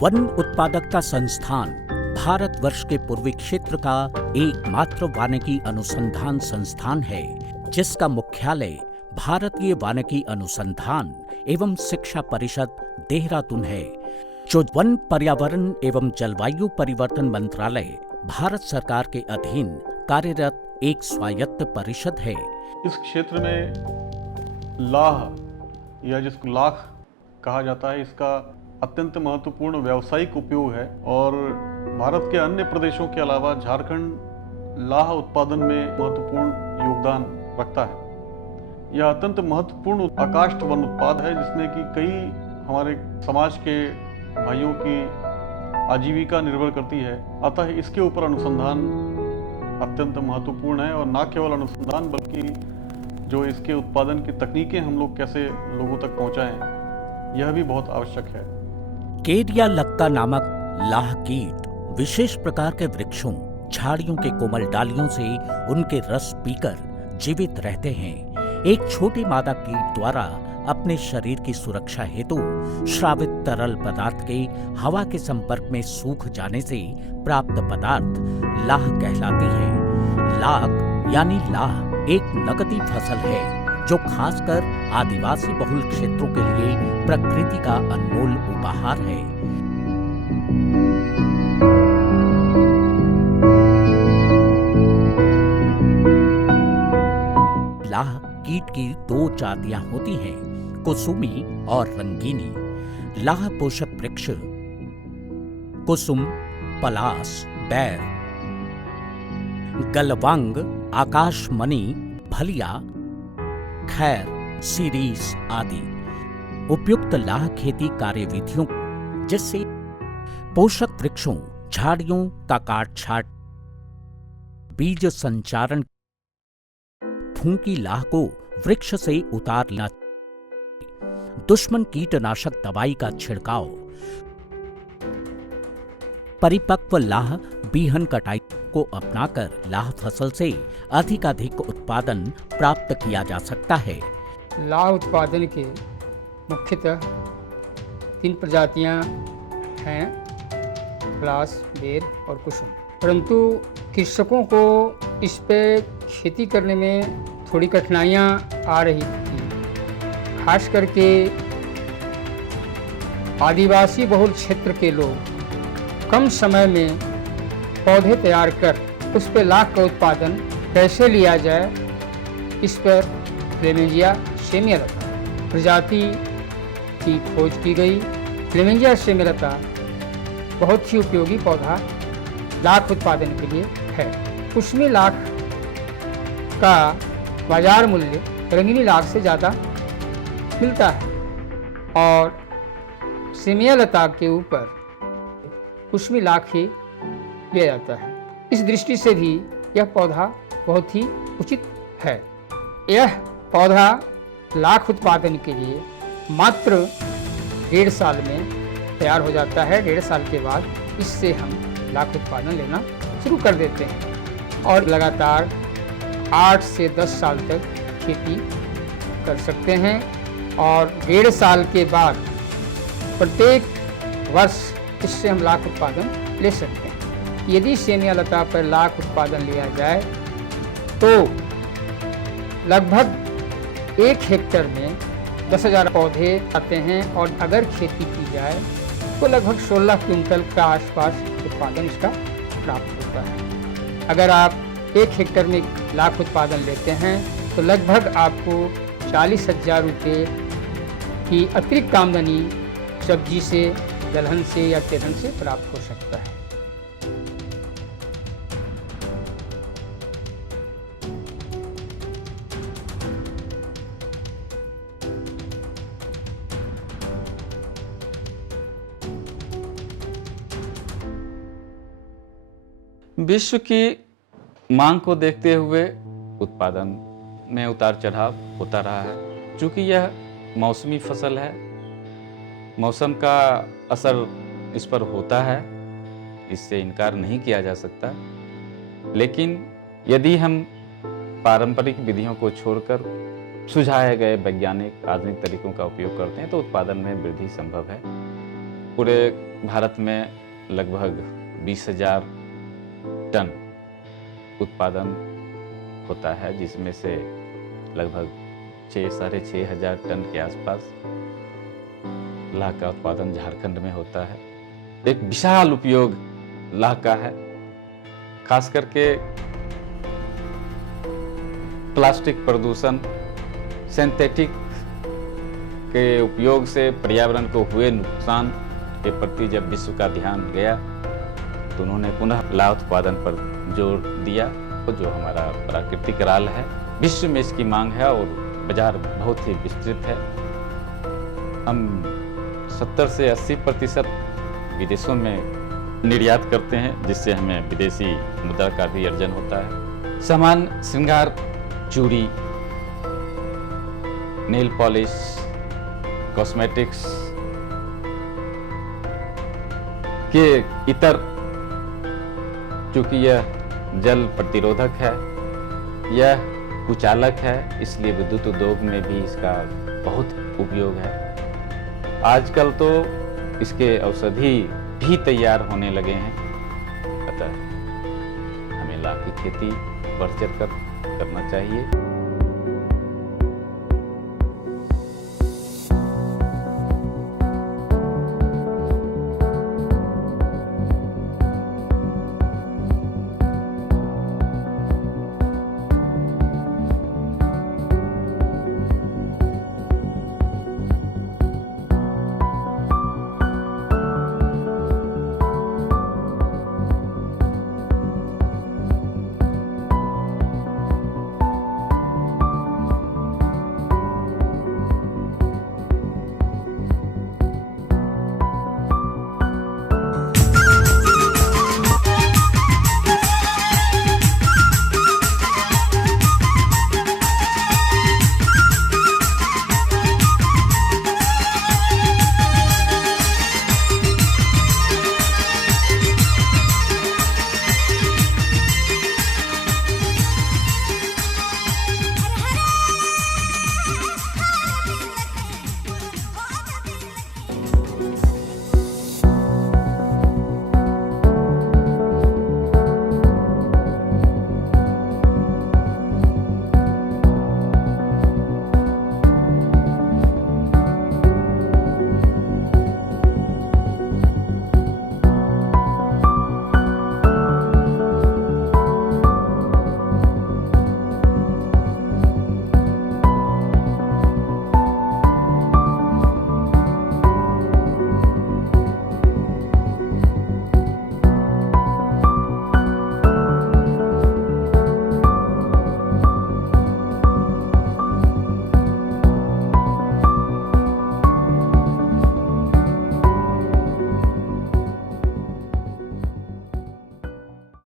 One उत्पादकता संस्थान भारतवर्ष के पूर्वी क्षेत्र का एकमात्र वानिकी अनुसंधान संस्थान है, जिसका मुख्यालय भारतीय वानिकी अनुसंधान एवं शिक्षा परिषद देहरादून है, जो वन, पर्यावरण एवं जलवायु परिवर्तन मंत्रालय भारत सरकार के अधीन कार्यरत एक स्वायत्त परिषद है। इस क्षेत्र में लाह या जिसको लाख कहा जाता है, इसका अत्यंत महत्वपूर्ण व्यावसायिक उपयोग है और भारत के अन्य प्रदेशों के अलावा झारखंड लाह उत्पादन में महत्वपूर्ण योगदान रखता है। यह अत्यंत महत्वपूर्ण आकाष्ठ वन उत्पाद है, जिसमें कि कई हमारे समाज के भाइयों की आजीविका निर्भर करती है। अतः इसके ऊपर अनुसंधान अत्यंत महत्वपूर्ण है और न केवल अनुसंधान बल्कि जो इसके उत्पादन की तकनीकें हम लोग कैसे लोगों तक पहुंचाएं, यह भी बहुत आवश्यक है। केडिया लक्का नामक लाह कीट विशेष प्रकार के वृक्षों, झाड़ियों के कोमल डालियों से उनके रस पीकर जीवित रहते हैं। एक छोटी मादा कीट द्वारा अपने शरीर की सुरक्षा हेतु श्रावित तरल पदार्थ के हवा के संपर्क में सूख जाने से प्राप्त पदार्थ लाह कहलाती है। लाख यानी लाह एक नकदी फसल है, जो खासकर आदिवासी बहुल क्षेत्रों के लिए प्रकृति का अनमोल उपहार है। लाह कीट की दो जातियां होती हैं, कुसुमी और रंगीनी। लाह पोषक वृक्ष कुसुम, पलास, बैर, गलवांग, आकाशमणि, भलिया, खैर, सीरीज आदि उपयुक्त लाह खेती कार्यविधियों, जिससे पोषक वृक्षों, झाड़ियों का काट-छांट, बीज संचारण, फूंकी लाह को वृक्ष से उतार लेना, दुश्मन कीटनाशक दवाई का छिड़काव, परिपक्व लाह बीहन कटाई को अपनाकर लाह फसल से अधिकाधिक उत्पादन प्राप्त किया जा सकता है। लाह उत्पादन के मुख्यतः 3 प्रजातियां हैं, पलास, बेर और कुसुम। परंतु कृषकों को इस पे खेती करने में थोड़ी कठिनाइयां आ रही थी। खास करके आदिवासी बहुल क्षेत्र के लोग कम समय में पौधे तैयार कर उस पर लाख का उत्पादन कैसे लिया जाए, इस पर फ्लेमेंजिया सेमियालता प्रजाति की खोज की गई। फ्लेमेंजिया सेमियालता बहुत ही उपयोगी पौधा लाख उत्पादन के लिए है। कुसमी लाख का बाजार मूल्य रंगीनी लाख से ज़्यादा मिलता है और सेमियालता के ऊपर कुसमी लाख ही लिया जाता है। इस दृष्टि से भी यह पौधा बहुत ही उचित है। यह पौधा लाख उत्पादन के लिए मात्र 1.5 साल में तैयार हो जाता है। 1.5 साल के बाद इससे हम लाख उत्पादन लेना शुरू कर देते हैं और लगातार 8 से 10 साल तक खेती कर सकते हैं और 1.5 साल के बाद प्रत्येक वर्ष इससे हम लाख उत्पादन ले सकते हैं। यदि सेमियालता पर लाख उत्पादन लिया जाए तो लगभग 1 हेक्टेयर में 10,000 पौधे आते हैं और अगर खेती की जाए तो लगभग 16 क्विंटल का आसपास उत्पादन इसका प्राप्त होता है। अगर आप 1 हेक्टेयर में लाख उत्पादन लेते हैं तो लगभग आपको 40,000 रुपये की अतिरिक्त आमदनी सब्जी से, दलहन से या तेलहन से प्राप्त हो सकता है। विश्व की मांग को देखते हुए उत्पादन में उतार चढ़ाव होता रहा है। चूँकि यह मौसमी फसल है, मौसम का असर इस पर होता है, इससे इनकार नहीं किया जा सकता। लेकिन यदि हम पारंपरिक विधियों को छोड़कर सुझाए गए वैज्ञानिक आधुनिक तरीकों का उपयोग करते हैं तो उत्पादन में वृद्धि संभव है। पूरे भारत में लगभग 20,000 टन उत्पादन होता है, जिसमें से लगभग 6,500 टन के आसपास लाह का उत्पादन झारखंड में होता है। एक विशाल उपयोग लाह का है, खास करके प्लास्टिक प्रदूषण, सिंथेटिक के उपयोग से पर्यावरण को हुए नुकसान के प्रति जब विश्व का ध्यान गया तो उन्होंने पुनः लाह उत्पादन पर जोर दिया। जो हमारा प्राकृतिक राल है, विश्व में इसकी मांग है और बाजार बहुत ही विस्तृत है। हम 70 से 80% विदेशों में निर्यात करते हैं, जिससे हमें विदेशी मुद्रा का भी अर्जन होता है। सामान, श्रृंगार, चूड़ी, नेल पॉलिश, कॉस्मेटिक्स के इतर, चूंकि यह जल प्रतिरोधक है, यह कुचालक है, इसलिए विद्युत उद्योग में भी इसका बहुत उपयोग है। आजकल तो इसके औषधि भी तैयार होने लगे हैं, अतः हमें लाह की खेती बढ़ चढ़कर करना चाहिए।